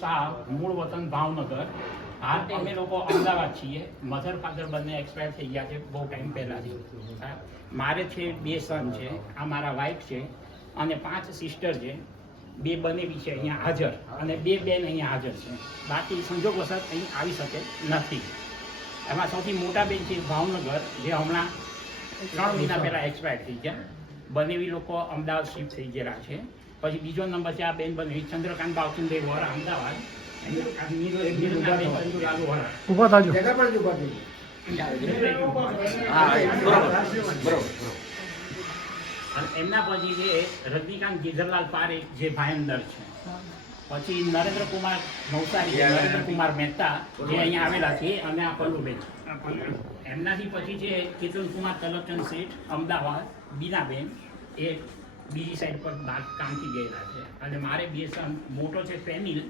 શાહ, મૂળ વતન ભાવનગર. હાલ અમે લોકો અમદાવાદ છીએ. મધર ફાધર બંને એક્સપાયર થઈ ગયા છે બહુ ટાઈમ પહેલાંથી. મારે છે 2 સન છે, આ મારા વાઈફ છે અને 5 સિસ્ટર છે. 2 બનેવી છે અહીંયા હાજર અને 2 બેન અહીંયા હાજર છે. બાકી સંજોગવશ અહીં આવી શકે નથી. એમાં સૌથી મોટા બેન છે ભાવનગર, જે હમણાં 3 મહિના પહેલાં એક્સપાયર થઈ ગયા. બનેવી લોકો અમદાવાદ શિફ્ટ થઈ ગયેલા છે. પછી બીજો નંબર છે આ બેન બનેવી ચંદ્રકાંત બાવચંદભાઈ વોરા અમદાવાદ. ઉભા થાજો. એમના પછી છે રજનીકાંત ગીધરલાલ પારેખ, જે ભાયંદર છે. પછી નરેન્દ્રકુમાર નવસારી, નરેન્દ્રકુમાર મહેતા, જે અહીંયા આવેલા છે, અને આ પલ્લુબેન. એમનાથી પછી છે કેતનકુમાર તલબચંદ શેઠ અમદાવાદ, બીનાબેન, એ બીજી સાઈડ પર બહાર કામથી ગયેલા છે. અને મારે 2 સન, મોટો છે ફેનિલ,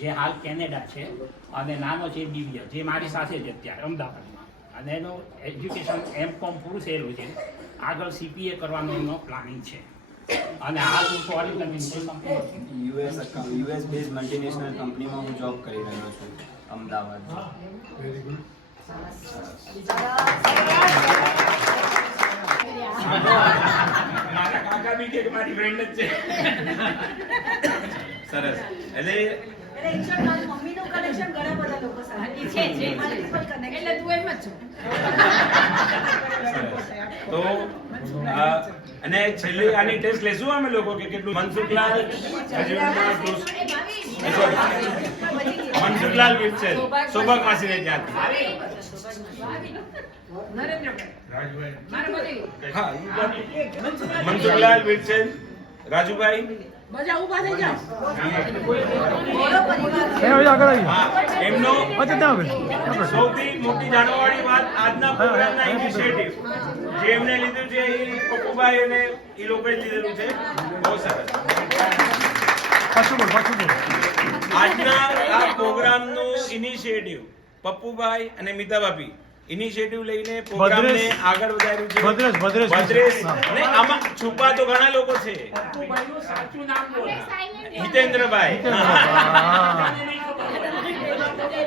જે હાલ કેનેડા છે, અને નાનો છે દિવ્ય, જે મારી સાથે છે અત્યારે અમદાવાદમાં. અને એનું એજ્યુકેશન M.Com પૂરું થયેલું છે. આગળ CPA કરવાનો એમનો પ્લાનિંગ છે. અને હાલ હું ફોરેન યુએસ બેઝ મલ્ટીનેશનલ કંપનીમાં હું જોબ કરી રહ્યો છું અમદાવાદ. Very good. મારા કાકા બી કે મારી ફ્રેન્ડ જ છે. સરસ. એટલે મમ્મીનું કનેક્શન ઘણા બધા લોકો સાથે છે, એટલે તું એમ જ છો. તો અને છેલ્લી આની ટેસ્ટ લેશું અમે લોકો કે કેટલું મનસુખલાલ વિરચેલ સૌભાગ માસીને ત્યાંથી. મનસુખલાલ વિરચેલ, રાજુભાઈ બધા ઊભા થઈ જાઓ. એમનો સૌથી મોટી જાણવાવાળી વાત આજના પ્રોગ્રામના ઇનિશિયેટિવ જે એમને લીધું છે એ પપ્પુભાઈ અને એ લોકોએ લીધેલું છે. બહુ સરસ. આજના આ પ્રોગ્રામનું ઇનિશિયેટિવ પપ્પુભાઈ અને મિતાભાભી ઇનિશિયેટિવ લઈને પ્રોગ્રામને આગળ વધાર્યું છે. ભદ્રેશ. અને આમાં છુપા તો ઘણા લોકો છે. સાચું નામ બોલો. હિતેન્દ્રભાઈ.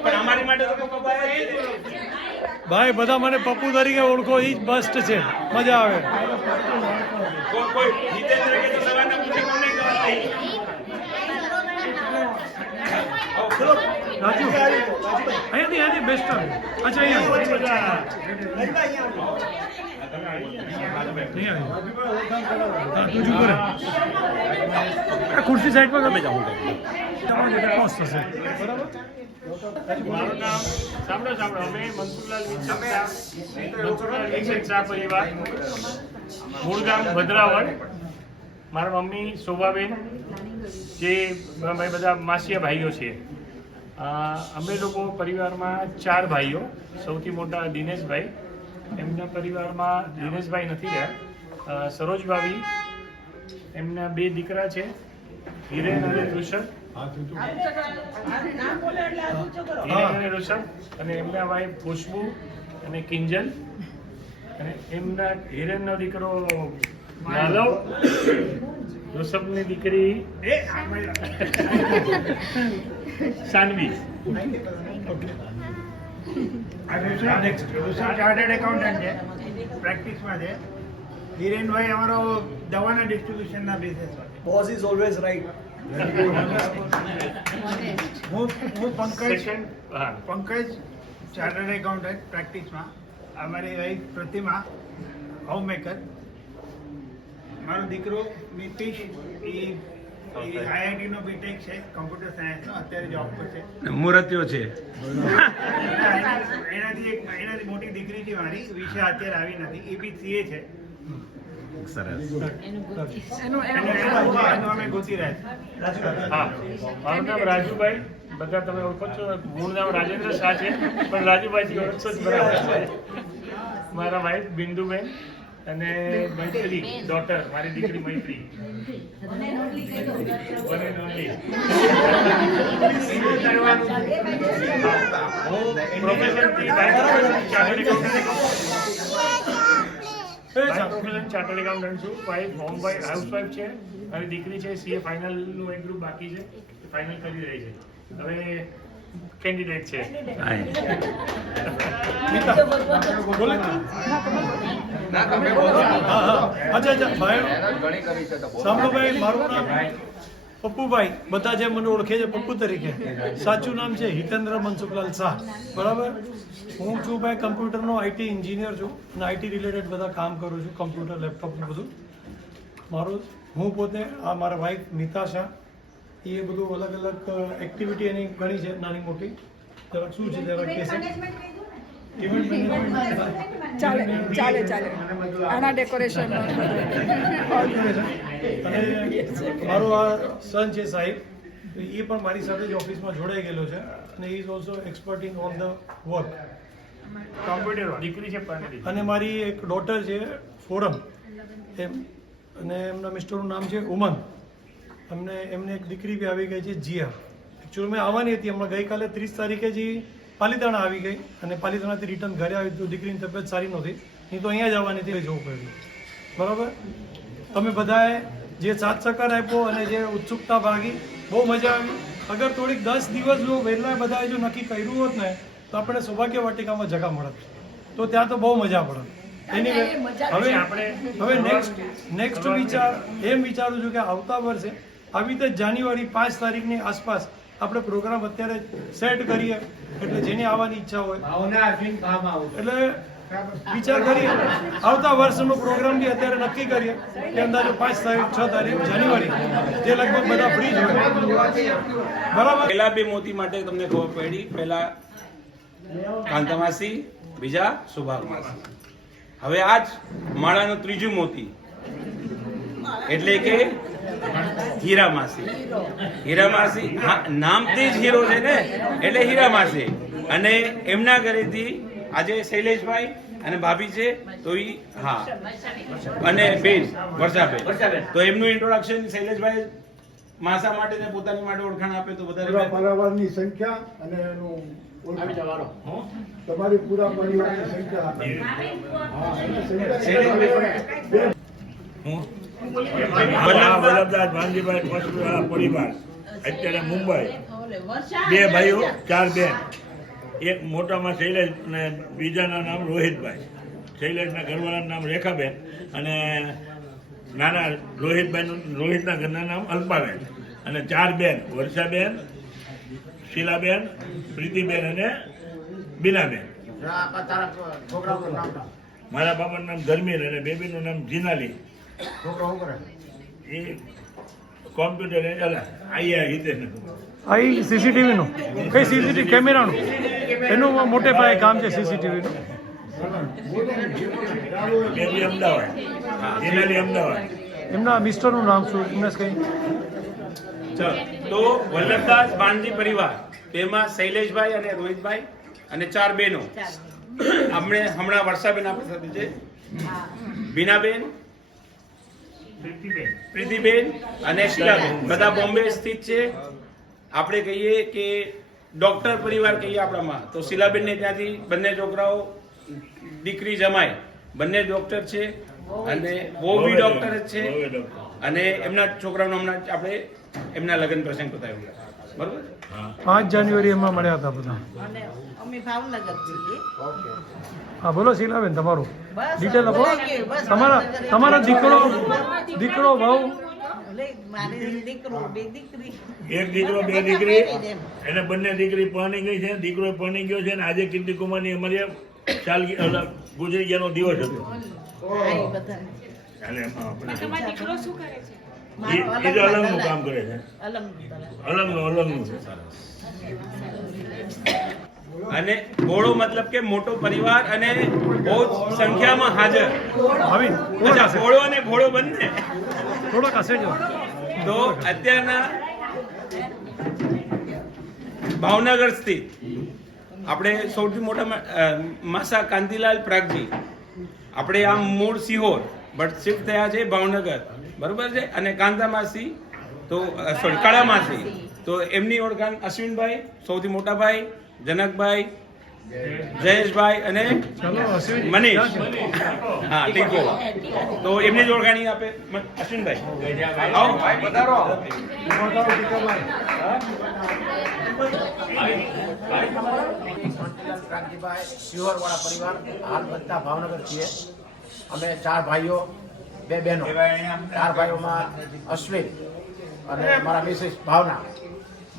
પણ અમારી માટે તો પપ્પાભાઈ ભાઈ બધા મને પપ્પુ તરીકે ઓળખો, ઈ જ બેસ્ટ છે, મજા આવે. કોઈ હિતેન્દ્ર કે તો સવારના પૂછે કોને કહેવાય? રાજુ અહીંયાથી બેસ્ટ આવે. અચ્છા અહીંયા તું જુઓ રે. આ ખુરશી સાઈડમાં તમે જાઓ. મસ્ત થશે. બરાબર. મારું નામ સાંભળો. અમે મનસુખલાલ વિરચેલ શાહ પરિવાર, મૂળ ગામ ભદ્રાવળ. મારા મમ્મી શોભાબેન, જે અમે બધા માસીયા ભાઈઓ છીએ. અમે લોકો પરિવારમાં 4 ભાઈઓ. સૌથી મોટા દિનેશભાઈ, એમના પરિવારમાં દિનેશભાઈ નથી રહ્યા. સરોજભાભી, એમના 2 દીકરા છે, હિરેન અને ઋષભ. અને એમના વાઈફ ખુશ્બુ અને કિંજલ. અને એમના હિરેનનો દીકરો માલવ, ઋષભની દીકરી સાનવી. ચાર્ટર્ડ એકાઉન્ટન્ટ છે, પ્રેક્ટિસમાં છે. હિરેનભાઈ અમારો દવાના ડિસ્ટ્રીબ્યુશનના બિઝનેસમાં. Boss is always right. હું પંકજ, ચાર્ટર્ડ એકાઉન્ટન્ટ પ્રેક્ટિસમાં. અમારી વાઈફ પ્રતિમા, હોમમેકર. મારો દીકરો નીતિશ, એ IIT નો બીટેક છે, કમ્પ્યુટર સાયન્સનો, અત્યારે જોબ પર છે. મૂર્તિઓ છે. એનાથી મોટી દીકરી છે મારી, વિશા અત્યારે આવી નથી, એ બી CA છે. સરસ. અમે ગોતી રહ્યા છીએ. હા, મારું નામ રાજુભાઈ, બધા તમે ઓળખો છો. મૂળ નામ રાજેન્દ્ર શાહ છે, પણ રાજુભાઈથી ઓળખશો જ બરાબર છે. મારા વાઈફ બિંદુબેન અને મૈત્રી, ડોટર, મારી દીકરી મૈત્રી. ચાર્ટર્ડ એકાઉન્ટન્ટ છું. વાઈફ હાઉસવાઈફ છે અને દીકરી છે CA ફાઇનલનું એક ગ્રુપ બાકી છે, ફાઇનલ કરી રહી છે. હવે કેન્ડિડેટ છે. બોલે અચ્છા ભાઈ સાંભળો ભાઈ, મારું નામ પપ્પુભાઈ, બધા જે મને ઓળખે છે પપ્પુ તરીકે. સાચું નામ છે હિતેન્દ્ર મનસુખલાલ શાહ. બરાબર. હું છું ભાઈ કમ્પ્યુટરનો IT એન્જિનિયર છું અને IT રિલેટેડ બધા કામ કરું છું, કમ્પ્યુટર લેપટોપ ને બધું મારું. હું પોતે આ મારા વાઈફ નીતા શાહ, એ બધું અલગ અલગ એક્ટિવિટી એની ઘણી છે નાની મોટી. જરાક શું છે જરાક કહેશે? ઇવેન્ટ મેનેજમેન્ટ ચાલે આના ડેકોરેશન અને મારો આ સન છે સાહેબ, એ પણ મારી સાથે જ ઓફિસમાં જોડાઈ ગયેલો છે અને is also expert in all the work. Computer દીકરી છે પણ અને મારી એક ડોટર છે ફોરમ એમ, અને એમના મિસ્ટરનું નામ છે ઉમંગ. એમને એક દીકરી બી આવી ગઈ છે જીયા. એકચ્યુઅલી મેં આવવાની હતી હમણાં ગઈકાલે 30 તારીખે જ પાલીતાણા આવી ગઈ અને પાલીતાણાથી રિટર્ન ઘરે આવી તો દીકરીની તબિયત સારી નહોતી, નહીં તો અહીંયા જ આવવાની હતી, જવું પડ્યું. બરાબર. તમે બધાએ જે સાથ સહકાર આપ્યો અને જે ઉત્સુકતા ભાગી, બહુ મજા આવી. અગર થોડીક 10 દિવસ જો વહેલા બધાએ જો નક્કી કર્યું હોત ને તો આપણે સૌભાગ્ય વાટિકામાં જગા મળત, તો ત્યાં તો બહુ મજા પડે. હવે નેક્સ્ટ વિચાર એમ વિચારું છું કે આવતા વર્ષે આવી રીતે જાન્યુઆરી 5 તારીખની આસપાસ આપણે પ્રોગ્રામ અત્યારે સેટ કરીએ, એટલે જેની આવવાની ઈચ્છા હોય એટલે વિચાર કરીએ આવતા વર્ષનો પ્રોગ્રામ બી અત્યારે નક્કી કરીએ કે અંદાજે 5 તારીખ 6 તારીખ જાન્યુઆરી, જે લગભગ બધા ફ્રી જ હોય. બરાબર. પહેલા બે મોતી માટે તમને ખબર પડી, પહેલા કાંતામાસી, બીજા સુભાગમાસી. હવે આજ માળાનું ત્રીજું મોતી એટલે કે હીરામાસી. હીરામાસી નામથી જ હીરો છે ને, એટલે હીરામાસી. અને એમના ઘરેથી આજે શૈલેષભાઈ અને ભાભી છે તો ઈ અને બેન વર્ષાબેન, તો એમનું ઇન્ટ્રોડક્શન શૈલેષભાઈ માસા માટે ને પોતાની માટે ઓળખાણ આપે તો વધારે. પરિવારની સંખ્યા અને એનું તમારી પૂરા પરિવારની સંખ્યા વલ્લભદાસ ભાનજીભાઈ પશુવાળા પરિવાર અત્યારે મુંબઈ. 2 ભાઈઓ 4 બેન. એક મોટામાં શૈલેષ અને બીજાના નામ રોહિતભાઈ. શૈલેષના ઘરવાળાનું નામ રેખાબેન અને નાના રોહિતના ઘરના નામ અલ્પાબેન. અને 4 બેન વર્ષાબેન, શીલાબેન, પ્રીતિબેન અને બીનાબેન. મારા બાબાનું નામ ધર્મીર અને બેબીનું નામ જીનાલી. એ કોમ્પ્યુટર અહીં સીસીટીવીનું કઈ સીસીટીવી કેમેરાનું એનું મોટે પાયે કામ છે સીસીટીવીનું. બેબી અમદાવાદ, જીનાલી અમદાવાદ. એમના મિસ્ટરનું નામ શું એમને કઈ? તો વલ્લભદાસ ભાણજી પરિવાર, તેમાં શૈલેષભાઈ અને રોહિતભાઈ અને 4 બહેનો. હમણાં વર્ષાબેન આપણી સાથે છે, બીનાબેન, પ્રીતિબેન અને શીલાબેન, બધા બોમ્બે સ્થિત છે. આપણે કહીએ કે ડોક્ટર પરિવાર કહીએ આપણામાં, તો શીલાબેન ને ત્યાંથી બંને છોકરાઓ, દીકરી જમાઈ બંને ડોક્ટર છે અને બહુ બી ડોક્ટર જ છે. અને એમના છોકરાઓનો હમણાં આપણે એમના લગ્ન પ્રસંગ બતાવ્યો. બરોબર. 5 જાન્યુઆરી એમાં મળ્યા હતા બધા. અમે ભાવનગર છીએ. હા બોલો શીલાબેન, તમારું ડિટેલ આપો. તમારો દીકરો બહુ એક દીકરો 2 દીકરી, એને બંને દીકરી પરણી ગઈ છે, દીકરો પરણી ગયો છે. અને આજે કીર્તિકુમારની અમારી ગુજરી ગયાનો દિવસ હતો. એ તો અલંગનું કામ કરે છે, અલંગનું. અને ઘોડો મતલબ કે મોટો પરિવાર અને બહુ સંખ્યામાં હાજર. અચ્છા, ઘોડો અને ઘોડો બંને થોડોક હશે જો. તો અત્યારના ભાવનગર સ્થિત આપણે સૌથી મોટા માસા કાંતિલાલ પ્રાગજી, આપણે આમ મૂળ સિહોર બટ શિફ્ટ થયા છે ભાવનગર. બરોબર છે. અને કાંતામાસી તો કાળામાસી, તો એમની ઓળખાણ અશ્વિનભાઈ સૌથી મોટા ભાઈ, જનકભાઈ, જયેશભાઈ અને મનીષ. હા, ટીકો. તો એમની જ ઓળખાણી આપે અશ્વિનભાઈ. આવો. ક્રાંતિભાઈ શિહોરવાળા પરિવાર હાલ બધા ભાવનગર છીએ. અમે 4 ભાઈઓ 2 બહેનો. 4 ભાઈઓમાં અશ્વિન અને મારા મિસિસ ભાવના.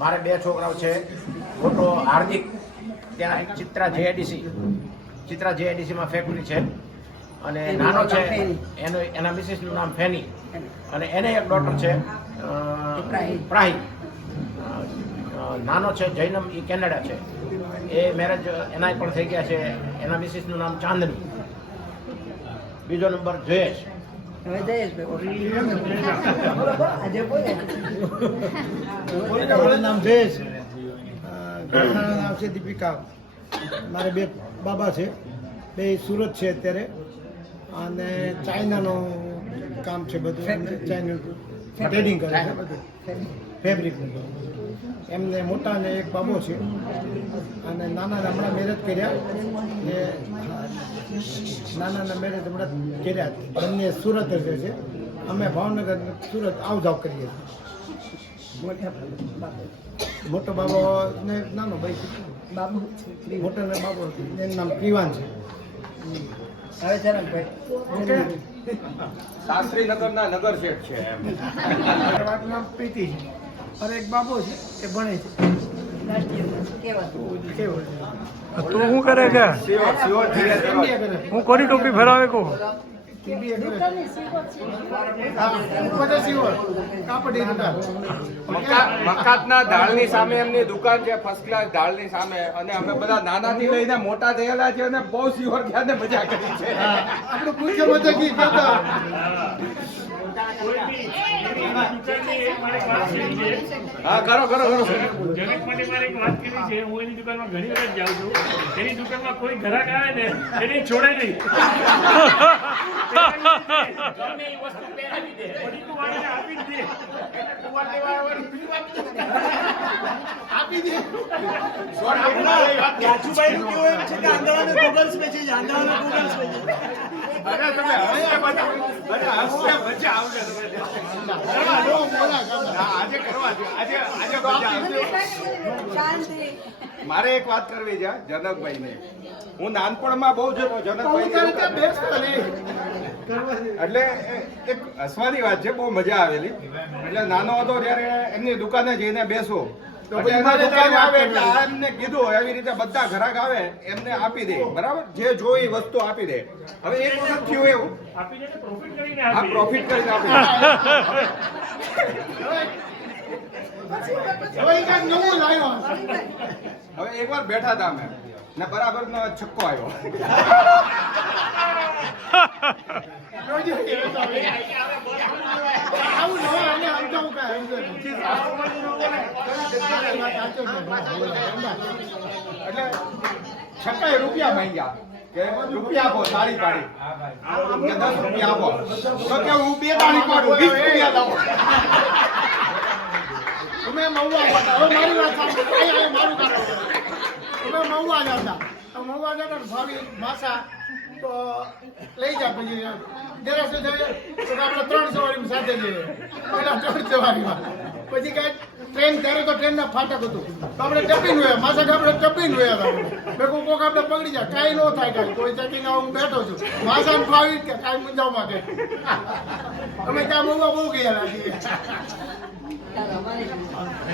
મારે 2 છોકરાઓ છે. મોટો હાર્દિક, ત્યાં ચિત્રા જેઆઈડીસીમાં ફેક્ટરી છે, અને નાનો છે એના મિસિસનું નામ ફેની, અને એને એક ડોટર છે પ્રાહી. નાનો છે જૈનમ, એ કેનેડા છે. એ મેરેજ એના પણ થઈ ગયા છે. એના મિસિસનું નામ ચાંદની. બીજો નંબર જયેશ. મારું નામ જયેશ, ઘરનાનું નામ છે દીપિકા. મારે 2 બાબા છે, 2 સુરત છે અત્યારે, અને ચાઇનાનું કામ છે બધું. ચાઇના ટ્રેડિંગ કરે છે બધું, ફેબ્રિકનું. એમને મોટા ને એક બાબો છે, અને નાના હમણાં મેરેજ કર્યા. એ નાના મેરેજ હમણાં કર્યા. બંને સુરત જ છે. અમે ભાવનગર સુરત આવ જાવ કરીએ છીએ. મોટો બાબો ને નાનો ભાઈ છે, મોટો ને બાબો, એનું નામ પીવાન છે. હવે ચરણભાઈ શાસ્ત્રીનગરના નગર શેઠ છે એમ. મારું નામ પ્રીતિ છે, અને એક બાબો છે એ ભણે છે. તું શું કરે છે? હું કોની ટોપી ફેરાવે કહું? મકાતના દાળની સામે એમની દુકાન છે, ફર્સ્ટ ક્લાસ દાળની સામે. અને અમે બધા નાનાથી લઈને મોટા થયેલા છે, અને બહુ સિહોર ગયા ને મજા કરી છે. આપણે પૂછે મજા કી કરતા. હા, કરો કરો કરો. જગત માટે મારે એક વાત કરી છે. હું એની દુકાનમાં ઘણી વખત જાઉં છું. એની દુકાનમાં કોઈ ગ્રાહક આવે ને એને છોડે નહીં. ગમે એ વસ્તુ પહેરાવી દે. પડીકું વાળીને આપી જ દે. કુંવાર લેવા વાળું બીજું આપી દે. રાજુભાઈનું કેવું એમ છે કે આંધળાને ગૂગલ્સ પે છે, આંધળાને ગૂગલ્સ પે છે. અરે તમે હવે મજા આવશે. આજે કરવા દો. આજે મજા આવશે. મારે એક વાત કરવી છે જનકભાઈને. હું નાનપણમાં બહુ જતો જનકભાઈ, એટલે એક હસવાની વાત છે, બહુ મજા આવેલી. એટલે નાનો હતો ત્યારે એમની દુકાને જઈને બેસો, એટલે એના દુકાને આવે એટલે આ એમને કીધું એવી રીતે બધા ઘરાક આવે એમને આપી દે, બરાબર, જે જોઈ વસ્તુ આપી દે. હવે એક વખત થયું એવું, આપી દે પ્રોફિટ કરીને હા, પ્રોફિટ કરીને આપી હવે એકવાર બેઠા હતા અમે ને બરાબર નો છક્કો આવ્યો. એટલે છક્કાએ રૂપિયા માંગ્યા કે રૂપિયા આપો, તાળી પાડી કે 10 રૂપિયા આપો. તો કે હું 2 તાળી પાડું, 20 રૂપિયા લાવો. અમે મહુવા હતા. હવે મારી વાત સાંભળો. અહીંયા મારું કામ. અમે મહુવા જતા. મહુવા જતા ભાવી માસા તો લઈ જા. પછી જરાસે જઈએ તો આપણે 3 સવારી સાથે જઈએ. પહેલા 3 સવારીમાં પછી કાંઈ ટ્રેન, ત્યારે તો ટ્રેનના ફાટક હતું, તો આપણે ટપીને વયા. માસા કે આપણે ટપીને વયા હતા. મેં કહું કોક આપણે પકડી જાય, કાંઈ ન થાય. કાંઈ કોઈ ચેકિંગ હું બેઠો છું. માસાને ફાવી કે કાંઈ મુંજાવમાં કે અમે ત્યાં મહુવા બહુ ગયા રાખીએ.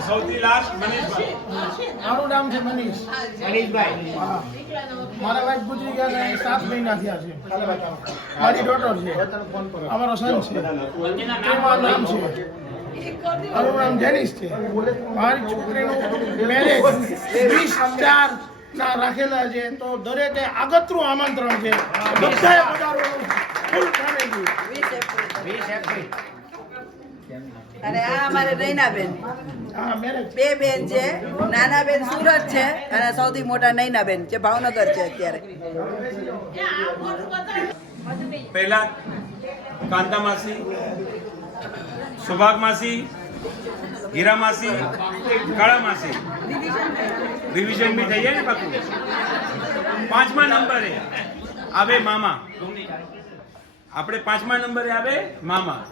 સૌથી લાસ્ટ મનીષભાઈ. મારું નામ છે મનીષ. મનીષભાઈ. મારા વાઈફ ગુજરી ગયા ને 7 મહિના થયા છે. મારી ડોટર છે, અમારો સન છે. મારું નામ છે, મારું નામ જેનિસ છે. મારી છોકરીનું મેરેજ 20/4 ના રાખેલા છે, તો દરેકે આગતરું આમંત્રણ છે. બધાએ પધારવાનું, ફૂલ ફેમિલી. 20 એપ્રિલ. અને આ અમારે નૈનાબેન, હા, મેરેજ 2 બેન છે. નાના બેન સુરત છે અને સૌથી મોટા નૈનાબેન જે ભાવનગર છે અત્યારે. પહેલા કાંતા માસી, સુભાગ માસી, હીરા માસી, કાળા માસી, રિવિઝન બી થઈ જાય ને પાછું. 5મા નંબરે આવે મામા. આપણે 5મા નંબરે આવે મામા.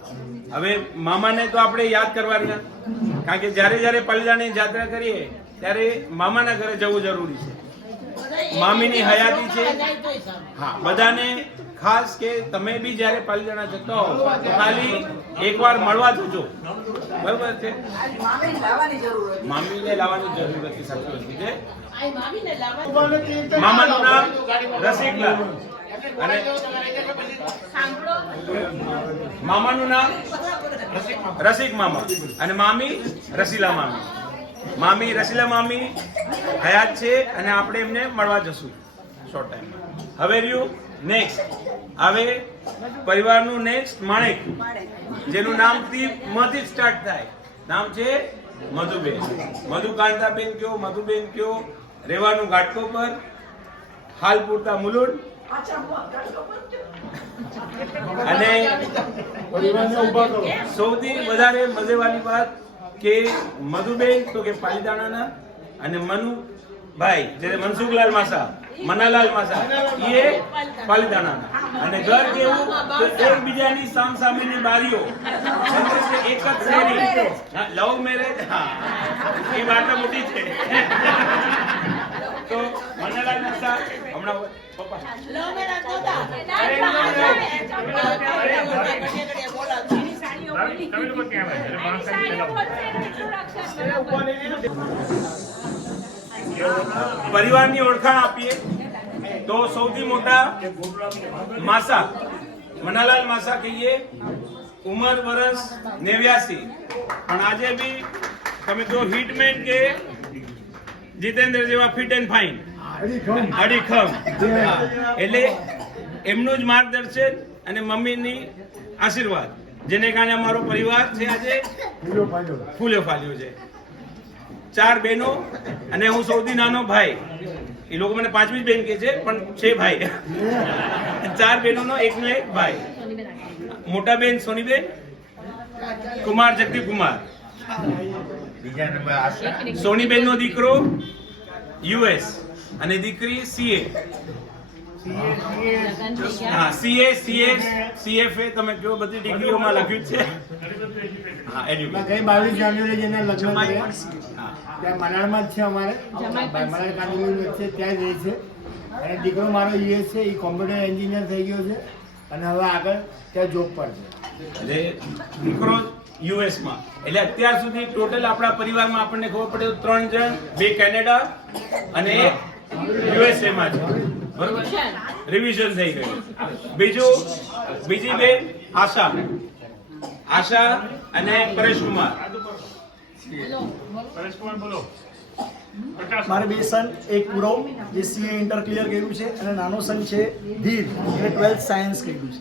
હવે મામાને તો આપણે યાદ કરવાના, કારણ કે જ્યારે જ્યારે પલ્લાની જાત્રા કરીએ ત્યારે મામાના ઘરે જવું જરૂરી છે. મામીની હયાતી છે. હા, બધાને ખાસ કે તમે બી જ્યારે પાલીતાણા જતા હો તો ખાલી એકવાર મળવા જજો, બરોબર છે? મામીને લાવવાની જરૂર નથી. સાચું છે. મામાનું નામ રસિકલાલ અને મામાનું નામ રસિક મામા અને મામી રસીલા મામી. મામી રસીલા મામી હયાત છે અને આપણે એમને મળવા જશું શોર્ટ ટાઈમમાં. હવે રહ્યું નેક્સ્ટ, હવે પરિવારનું નેક્સ્ટ માણેક, જેનું નામથી મથી જ સ્ટાર્ટ થાય. નામ છે મધુબેન. મધુકાંતાબેન કયો, મધુબેન કયો, રહેવાનું ઘાટકો પર, હાલ પૂરતા મુલુંડ. અને સૌથી વધારે મજેવાની વાત કે મધુબેન તો કે પાલીતાણાના અને મનુભાઈ જે મનસુખલાલ માસા, મનાલાલ માસા એ પાલીતાણાના. અને ઘર કેવું તો એકબીજાની સામસામેની બારીઓ, એક જ શ્રેણી. લવ મેરેજ, હા, એ વાત મોટી છે. તો મનાલાલ માસા હમણાં પપ્પા પરિવારની ઓળખાણ આપીએ તો સૌથી મોટા માસા મનાલાલ માસા કહીએ, ઉંમર વર્ષ 89, પણ આજે બી તમે જો હિટમેન કે જીતેન્દ્ર જેવા ફિટ એન્ડ ફાઇન, અડીખમ. એટલે એમનું જ માર્ગદર્શન અને મમ્મીની આશીર્વાદ, જેને કારણે અમારો પરિવાર છે આજે ફૂલે ફાલ્યો છે. 4 બહેનો અને હું સૌથી નાનો ભાઈ. એ લોકો મને 5મી બેન કહે છે પણ છે ભાઈ. 4 બહેનોનો એકનો એક ભાઈ. મોટા બેન સોનીબેન, કુમાર જગદીપ કુમાર, સોનીબેન નો દીકરો US અને દીકરી CA. હા, CA, CS, CFA તમે જો બધી ડિગ્રીઓમાં લખ્યું છે. હા, એડ્યુકેશન. ગઈ 22 જાન્યુઆરી જેના લગ્ન થયા ત્યાં મનાળમાં જ છે અમારે, મનાળ કાંદોલી વચ્ચે ત્યાં જ રહે છે. અને દીકરો મારો US છે, એ કોમ્પ્યુટર એન્જિનિયર થઈ ગયો છે અને હવે આગળ ત્યાં જોબ પર છે. એટલે દીકરો US માં. એટલે અત્યાર સુધી ટોટલ આપણા પરિવારમાં આપણને ખબર પડે તો 3 જણ, 2 કેનેડા અને 1 USA માં છે. બરોબર, રિવિઝન થઈ ગયું. બીજી બેન આશા અને પરેશકુમાર. મારે 2 સન, એક પૂરવ જે CA ઇન્ટર ક્લિયર કર્યું છે અને નાનો સન છે ધીર, એને 12th સાયન્સ કર્યું છે.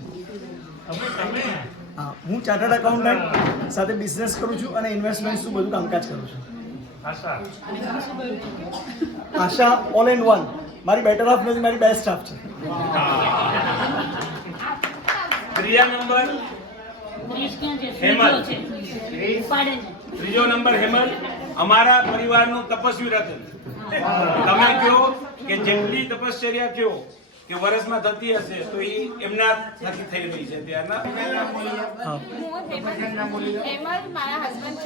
હા, હું ચાર્ટર્ડ એકાઉન્ટન્ટ સાથે બિઝનેસ કરું છું અને ઇન્વેસ્ટમેન્ટ્સનું બધું કામકાજ કરું છું. આશા ઓલ ઇન વન, મારી બેટર હાફ નથી, મારી બેસ્ટ હાફ છે. ત્રીજા નંબર હેમલ. ત્રીજો નંબર હેમલ, અમારા પરિવારનું તપસ્વી રતન. તમે કહો કે જેટલી તપશ્ચર્યા કહો કે વર્ષમાં થતી હશે તો એ એમના થકી થઈ રહી છે ત્યારના. હેમલ, મારા હસબન્ડ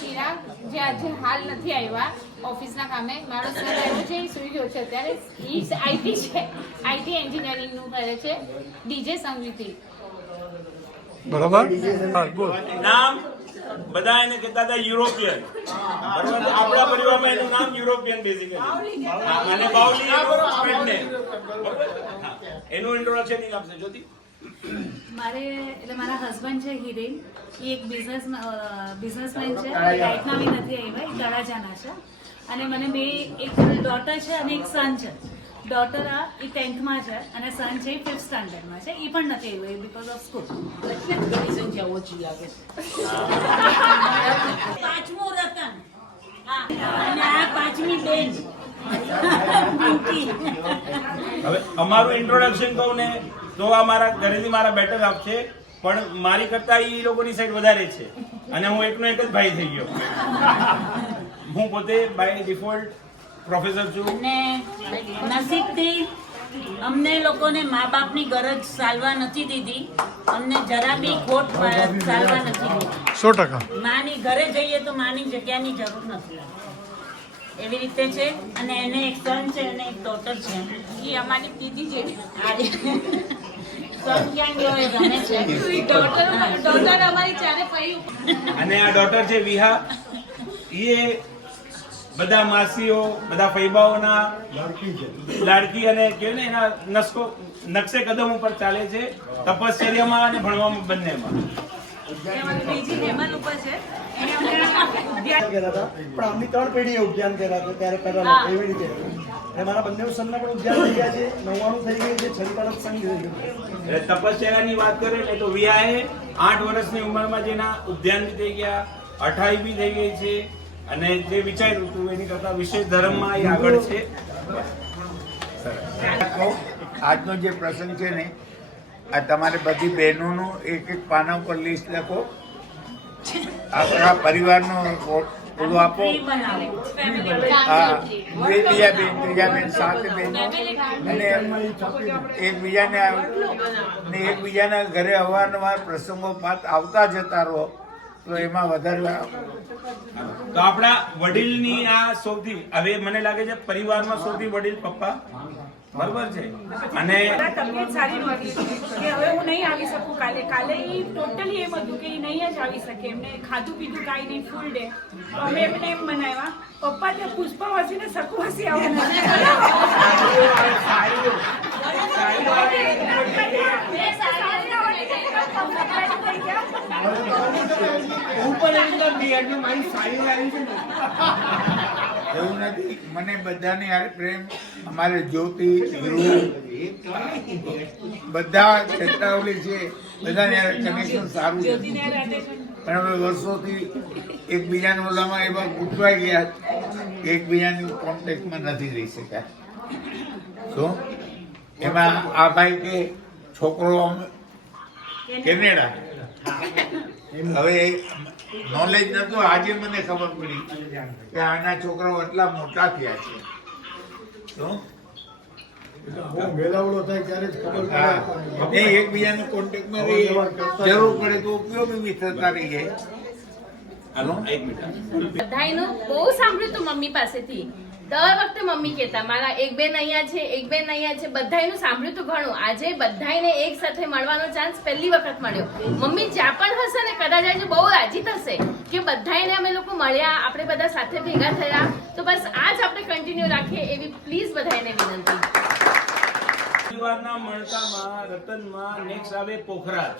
ચિરાગ જે આજે હાલ નથી આવ્યા ઓફિસના કામે. મારો સર આવ્યો છે, એ સુઈ ગયો છે અત્યારે. IT છે, IT એન્જિનિયરિંગનું કરે છે. DJ સંગીતિ. બરાબર. નામ બધા એને કહેતા હતા યુરોપિયન. બરાબર, આપણા પરિવારમાં એનું નામ યુરોપિયન બેઝિકલી. અને બાવલી એનું સ્પેન નેમ. એનું ઇન્ટ્રોડક્શન નહીં આપશે જ્યોતિ. મારા હસબન્ડ છે હિરેન, એ એક બિઝનેસમેન છે. રાઈટના બી નથી આવ્યા, એ તળાજાના છે. અને મને એક ડોટર છે અને એક સન છે. ડોટર એ 10th માં છે અને સન છે 5th સ્ટાન્ડર્ડમાં છે. એ પણ નથી આવ્યો બીકોઝ ઓફ સ્કૂલ. પાંચમું રતન અને આ 5મી બેન. હવે અમારું ઇન્ટ્રોડક્શન કહું ને તો આ મારા ઘરેથી મારા બેટર હાફ છે, પણ મારી કરતા એ લોકોની સાઈડ વધારે છે અને હું એકનો એક જ ભાઈ થઈ ગયો. હું પોતે બાય ડિફોલ્ટ પ્રોફેસર છું. અને નસીબથી અમને લોકોને મા બાપની ગરજ સાલવા નથી દીધી. અમને જરા બી ખોટ સાલવા નથી દીધી. 100%. માની ઘરે જઈએ તો માની જગ્યાની જરૂર નથી. એવી રીતે છે. અને એને એક સન છે અને એક ડોટર છે. એ અમારી દીદી જેવી. સન ક્યાં ગયો એ ગમે છે. ડોટર અમારી ચારે પૈયું. અને આ ડોટર છે વિહા. એ બધા માસીઓ, બધા ફૈબાઓના લાડકી અને કે ને એના નકશે કદમ ઉપર ચાલે છે, તપશ્ચર્યામાં અને ભણવામાં બંનેમાં. બીજી હેમલ ઉપર છે. એને અમે કર્યા હતા પણ આમની 3 પેઢીએ ઉદ્યાન કર્યા હતા ત્યારે પહેલા એવી રીતે અને મારા બંને સનના પણ ઉદ્યાન થઈ ગયા છે. 99 થઈ ગઈ છે, છેલ્લી તરફ સંઘ થઈ ગયું. એટલે તપશ્ચર્યાની વાત કરીએ ને તો વિહાએ 8 વર્ષની ઉંમરમાં જેના ઉદ્યાન બી થઈ ગયા, 28 બી થઈ ગઈ છે અને જે વિચાર્યું હતું એની કરતા વિશેષ ધર્મમાં એ આગળ છે. આજનો જે પ્રસંગ છે ને, આ તમારે બધી બહેનોનું એક પાના ઉપર લિસ્ટ લખો, આપણા પરિવારનો ઓલું આપો. બીજા બેન, ત્રીજા બેન, 7 બહેનો અને એકબીજાના ઘરે અવારનવાર પ્રસંગોપાત આવતા જતા રહો તો એમાં વધારે. તો આપણા વડીલની આ સૌથી, હવે મને લાગે છે પરિવારમાં સૌથી વડીલ પપ્પા, બરોબર છે. અને તબિયત સારી નહોતી કે હવે હું નહીં આવી શકું કાલે. કાલે એ ટોટલી એમ હતું કે એ નહીં જ આવી શકે. એમને ખાધું પીધું કાંઈ નહીં, ફૂલ ડે. તો અમે એમને એમ બનાવ્યા, પપ્પા તે પુષ્પાવાસી ને શકુવાસી આવવાના. એવું નથી, મને બધાની હારે પ્રેમ. અમારે જ્યોતિ, ધ્રુવ, બધા છેતરાવલી છે, બધાની હારે કનેક્શન સારું છે. પણ હવે વર્ષોથી એકબીજાના ઓલામાં એવા ગૂંચવાઈ ગયા કે એકબીજાની કોન્ટેક્ટમાં નથી રહી શક્યા. તો એમાં આ ભાઈ કે છોકરો કેનેડા, હવે નોલેજ નતું, આજે મને ખબર પડી કે આના છોકરાઓ એટલા મોટા થયા છે. તો એકબીજાના કોન્ટેક્ટમાં રહી, જરૂર પડે તો ઉપયોગી બી થતા રહી જાય. બધાયનું બહુ સાંભળ્યું તું મમ્મી પાસેથી. દર વખતે મમ્મી કહેતા મારા એક બેન અહીંયા છે, એક બેન અહીંયા છે. બધાયનું સાંભળ્યું તું ઘણું. આજે બધાયને એક સાથે મળવાનો ચાન્સ પહેલી વખત મળ્યો. મમ્મી જ્યાં પણ હશે ને કદાચ આજે બહુ રાજી થશે કે બધાયને અમે લોકો મળ્યા, આપણે બધા સાથે ભેગા થયા. તો બસ આ જ આપણે કન્ટિન્યુ રાખીએ એવી પ્લીઝ બધાયને વિનંતી. પરિવારના મળતામાં રતનમાં નેક્સ્ટ આવે પોખરાજ.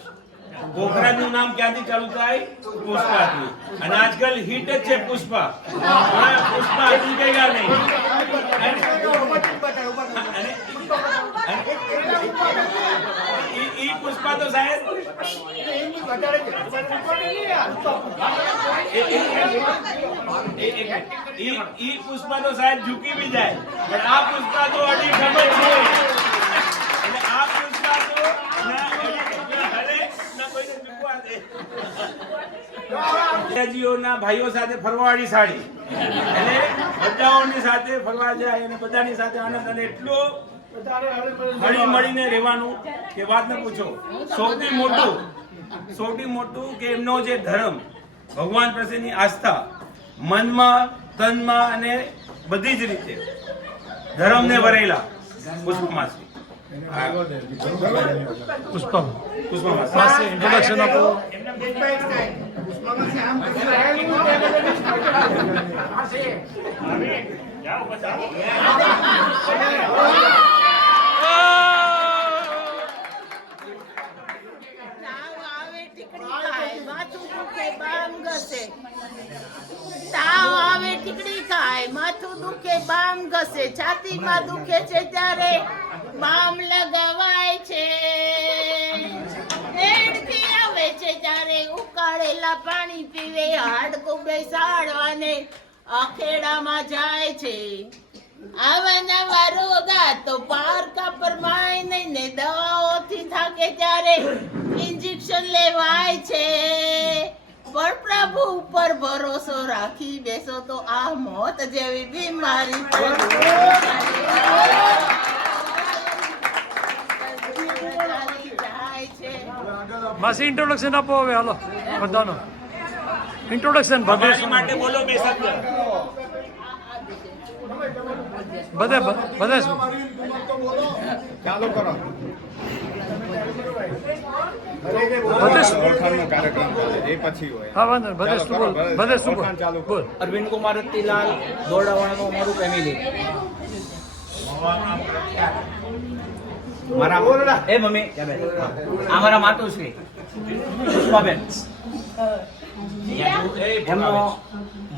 પોખરાજનું નામ ક્યાંથી ચાલુ થાય? પુષ્પાથી. અને આજકાલ હિટ જ છે પુષ્પા. પુષ્પા હજી ગયા નહીં. ઈ પુષ્પા તો સાહેબ ઈ પુષ્પા તો સાહેબ ઝૂકી બી જાય, પણ આ પુષ્પા તો અડી ખબર છે. એટલે આ પુષ્પા તો ભાઈઓ સાથે ફરવાવાળી સાડી, અને બધાઓની સાથે ફરવા જાય અને બધાની સાથે આનંદ, અને એટલો હળી મળીને રહેવાનું કે વાત ન પૂછો. સૌથી મોટું કે એમનો જે ધર્મ, ભગવાન પ્રત્યેની આસ્થા, મનમાં, તનમાં અને બધી જ રીતે ધર્મને વરેલા પુષ્પમાસી. પુષ્પમાસી ઇન્ટ્રોડક્શન આપો. તાવ આવે ટીકડી ખાય, માથું દુખે બામ ઘસે, છાતીમાં દુખે છે ત્યારે બામ લગાવાય છે. એડથી આવે છે ત્યારે ઉકાળેલા પાણી પીવે, હાડકું બેસાડવાને અખેડામાં જાય છે. આવા નવા રોગા તો પારકા પરમાય નહીં ને દવાઓથી થાકે ત્યારે ઇન્જેક્શન લેવાય છે. પણ પ્રભુ ઉપર ભરોસો રાખી બેસો તો આ મોત જેવી બીમારી માસી ઇન્ટ્રોડક્શન આપો હવે. હાલો બધાનો ઇન્ટ્રોડક્શન. ભગવાન માટે બોલો બે શબ્દ. બધે બધે ચાલુ કરો. ઓળખાણનો કાર્યક્રમ ચાલે છે, એ પછી હોય. હા વાંધો નહીં. બધે ચાલો શું કરો, બોલ બધે શું ઓળખાણ ચાલુ કરો. બોલ અરવિંદ કુમાર રત્તીલાલ દોરડાવાળાનું અમારું ફેમિલી. મારા એ મમ્મી અમારા માતુશ્રી પુષ્પાબેન, એમનો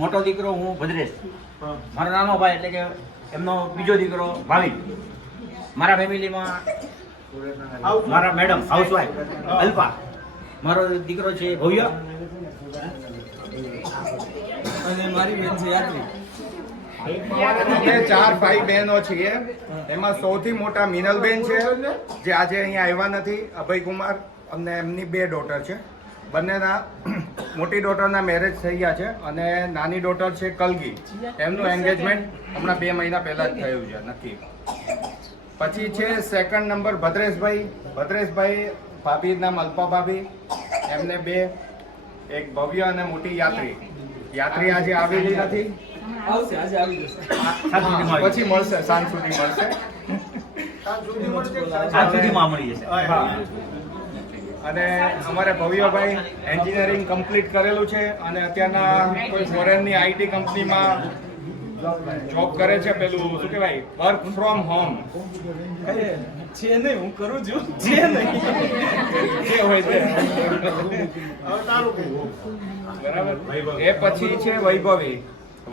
મોટો દીકરો હું ભદ્રેશ, મારો નાનો ભાઈ એટલે કે એમનો બીજો દીકરો ભાવિક. મારા ફેમિલીમાં મારા મેડમ હાઉસવાઈફ અલ્પા, મારો દીકરો છે ભવ્ય અને મારી બેન છે યાત્રી. અમે 4 ભાઈ બહેનો છીએ. એમાં સૌથી મોટા મિનલબેન છે, જે આજે અહીંયા આવ્યા નથી, અભયકુમાર, અને એમની 2 ડોટર છે. બંનેના મોટી ડોટરના મેરેજ થઈ ગયા છે અને નાની ડોટર છે કલગી, એમનું એન્ગેજમેન્ટ હમણાં 2 મહિના પહેલા જ થયું છે નક્કી. પછી છે સેકન્ડ નંબર ભદ્રેશભાઈ. ભદ્રેશભાઈ, ભાભી નામ અલ્પા ભાભી, એમને 2, એક ભવ્ય અને મોટી યાત્રી. યાત્રી આજે આવેલી નથી, પછી મળશે, સાંજ સુધી મળશે. અને અમારે ભવ્યભાઈ એન્જિનિયરિંગ કમ્પ્લીટ કરેલું છે અને અત્યારના કોઈ ફોરેનની આઈટી કંપનીમાં જોબ કરે છે. પેલું શું કહેવાય, વર્ક ફ્રોમ હોમ છે નહીં, હું કરું છું, છે નહીં જે હોય તે. બરાબર. એ પછી છે વૈભવી.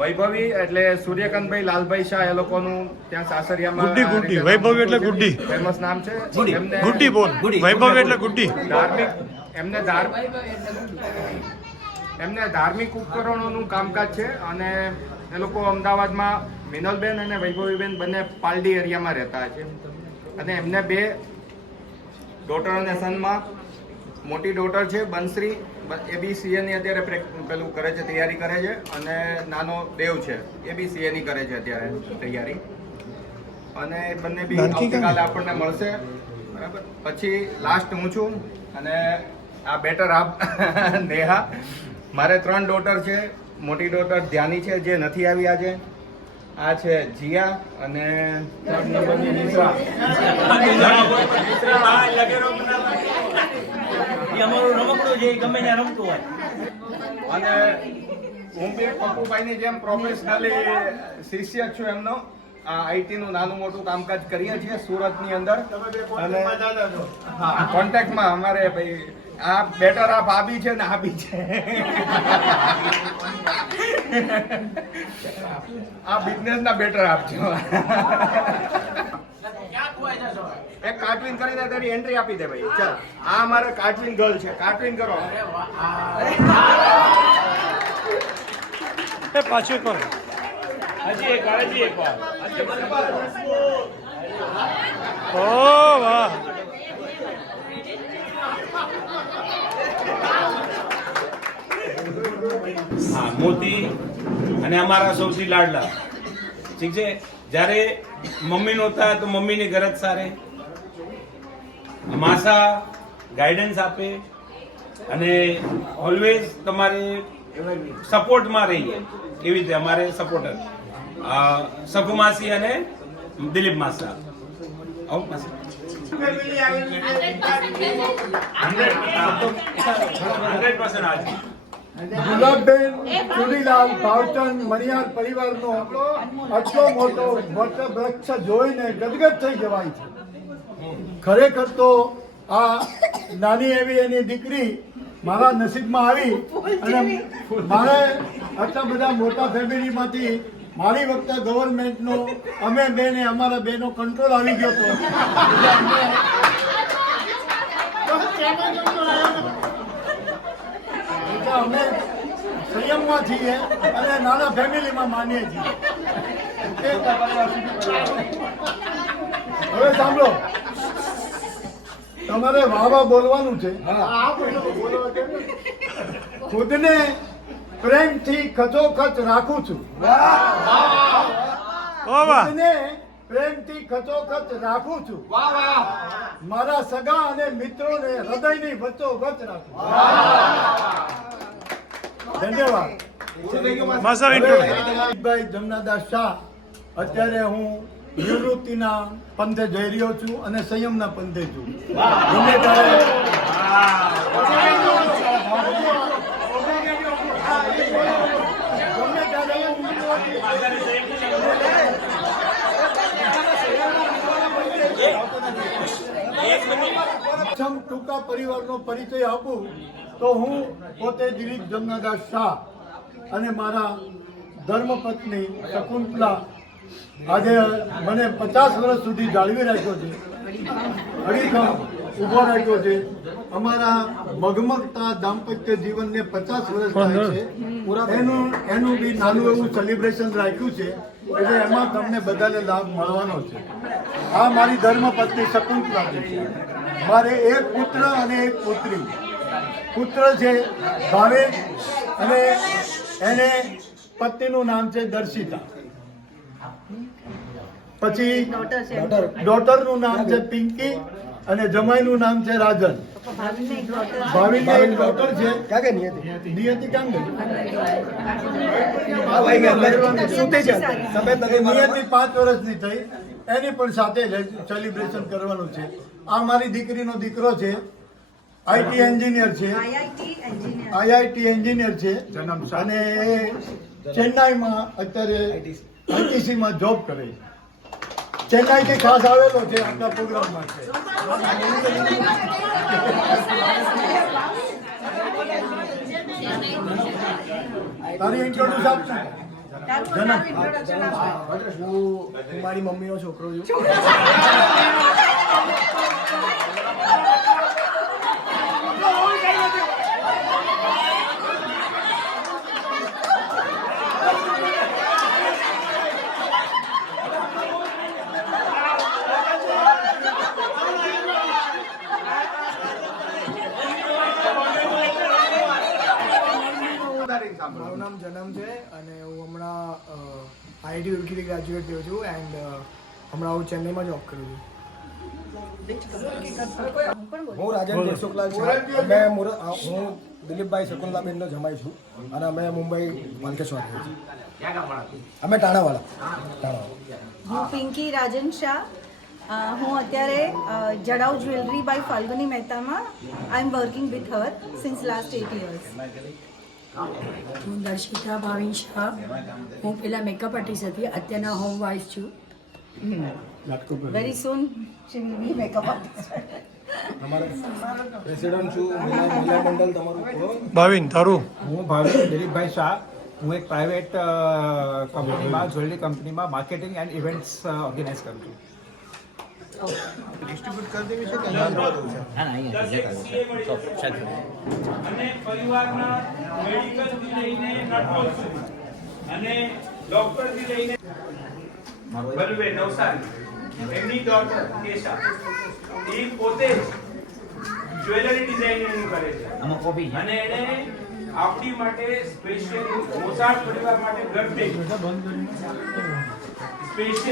વૈભવી એટલે સૂર્યકાંતભાઈ લાલભાઈ શાહ, એ લોકોનું ત્યાં સાસરિયામાં ગુડ્ડી વૈભવ એટલે ગુડ્ડી ફેમસ નામ છે. એમને ગુડ્ડી બોલ વૈભવ એટલે ગુડ્ડી. ધાર્મિક એમને ધાર્મિક ઉપકરણોનું કામકાજ છે અને એ લોકો અમદાવાદમાં મિનલબેન અને વૈભવીબેન બંને પાલડી એરિયામાં રહેતા છે. અને એમને 2 ડોટર અને સનમાં મોટી ડોટર છે બંશ્રી, ABCA ની અત્યારે પેલું કરે છે, તૈયારી કરે છે. અને નાનો દેવ છે, ABCA ની કરે છે અત્યારે તૈયારી. અને એ બંને બી આવતીકાલે આપણને મળશે. બરાબર. પછી લાસ્ટ હું છું અને આ બેટર આપ નેહા. મારે 3 ડોટર છે. મોટી ડોટર ધ્યાની છે, જે નથી આવી આજે. આ છે જીયા અને થર્ડ નંબરની નિશ્રા. અમારું રમકડું છે, ગમે ત્યાં રમતું હોય. અને હું બી પપ્પુભાઈની જેમ પ્રોફેશનલી શિષ્ય છું એમનો. આ આઈટી નું નાનું મોટું કામકાજ કરીએ છીએ સુરતની અંદર. અને હા, કોન્ટેક્ટમાં અમારે ભાઈ આ બેટર આ ભાભી છે ને આ બી છે. આ બિઝનેસ ના બેટર આપજો. એક કાર્ટવિન કરીને તારી એન્ટ્રી આપી દે ભાઈ. ચાલ, આ અમારે કાર્ટવિન ગર્લ છે. કાર્ટવિન કરો. એ પાછું એક વાર હજી એક વાર ઓ વાહ હા, મોતી અને અમારા સૌથી લાડલા. ઠીક છે. જ્યારે મમ્મી નહોતા તો મમ્મીની ગરજ સારે, માસા ગાઈડન્સ આપે અને ઓલવેઝ તમારે સપોર્ટમાં રહીએ, એવી રીતે અમારે સપોર્ટર સફુ માસી અને દિલીપ માસા. આવું માસી 100% આજે ગુલાબબેન ચુડીલાલ ભાવચંદ મણિયાર પરિવારનો આટલો મોટો વૃક્ષ જોઈને ગદગદ થઈ જવાય છે. ખરેખર તો આ નાની એવી એની દીકરી મારા નસીબમાં આવી અને મારે આટલા બધા મોટા ફેમિલીમાંથી મારી વખતે ગવર્મેન્ટનો અમે બેને અમારા બેનો કંટ્રોલ આવી ગયો હતો. અમે સંયમમાં છીએ અને નાના ફેમિલીમાં માનીએ છીએ. હવે સાંભળો, તમારે વાહ બોલવાનું છે. ખુદને પ્રેમથી ખચોખચ રાખું છું. ખુદને પ્રેમથી ખચોખચ રાખું છું. મારા સગા અને મિત્રોને હૃદયની વચ્ચોવચ્ચ રાખું. ધન્યવાદ. માસા ભાઈ જમનાદાસ શાહ અત્યારે હું નિવૃત્તિના પંથે જઈ રહ્યો છું અને સંયમના પંથે છું. ગમે ત્યારે ટૂંકા પરિવારનો પરિચય આપું તો હું પોતે દિલીપ જમનાદાસ શાહ અને મારા ધર્મપત્ની શકુંતલા આજે મને 50 વર્ષ સુધી જાળવી રાખ્યો છે, અડીખમ ઊભો રાખ્યો છે. અમારા મગમગતા દાંપત્ય જીવનને 50 વર્ષ થાય છે. એનું બી નાનું એવું સેલિબ્રેશન રાખ્યું છે, એટલે એમાં તમને બધાને લાભ મળવાનો છે. આ મારી ધર્મપત્ની શકુંતલા છે. મારે એક પુત્ર અને એક પુત્રી. પુત્ર છે ભાવેશ અને એને પત્નીનું નામ છે દર્શિતા. પછી ડોટરનું નામ છે પિંકી અને જમાઈનું નામ છે રાજન. ભાવિનની એક ડોટર છે નિયતિ કામ નિયતિ 5 વર્ષની થઈ, એની પણ સાથે સેલિબ્રેશન કરવાનું છે. આ મારી દીકરીનો દીકરો છે, આઈટી એન્જિનિયર છે, આઈઆઈટી એન્જિનિયર છે અને ચેન્નાઈમાં અત્યારે આઈટીસીમાં જોબ કરે છે. ચેન્નાઈથી ખાસ આવેલો છે આપણા પ્રોગ્રામ માટે. તારી ઇન્ટ્રોડ્યુસ આપશું. હું મારી મમ્મીનો છોકરો છું. મારું નામ જનમ છે અને હું હમણાં આઈઆઈટી રૂરકીથી ગ્રેજ્યુએટ થયો છું એન્ડ હમણાં હું ચેન્નઈમાં જોબ કરું છું. હું રાજન દેશોકલાલ છું. હું દિલીપભાઈ શકુંતલાબેનનો જમાઈ છું અને અમે મુંબઈ માલકેશ્વર રહીએ છીએ. અમે ટાણાવાળા. હું પિંકી રાજન શાહ. હું અત્યારે જડાઉ જ્વેલરી બાય ફાલ્ગુની મહેતામાં I am working with her since last 8 years. હું દર્શિતા ભાવિન શાહ. હું પહેલાં મેકઅપ આર્ટિસ્ટ હતી, અત્યારના હોમ વાઇફ છું. Very soon she will be makeup artist. President છું મહિલા મંડળ. તમારું ભાવિન તારું? હું ભાવિન દિલીપભાઈ શાહ. હું એક પ્રાઇવેટ કંપનીમાં જ્વેલરી કંપનીમાં માર્કેટિંગ એન્ડ ઇવેન્ટ્સ ઓર્ગેનાઇઝ કરું છું. ડિસ્ટ્રીબ્યુટ કરી દેવી છે કે અને પરિવારના મેડિકલથી લઈને નટવર્ક અને ડોક્ટરથી લઈને બલવે નવસારી, એમની ડોટર કેશા, એ પોતે જ્વેલરી ડિઝાઇનિંગ કરે છે અને એને આપણી માટે સ્પેશિયલ મોસાળ પરિવાર માટે ગર્ભે સ્પેશિયલ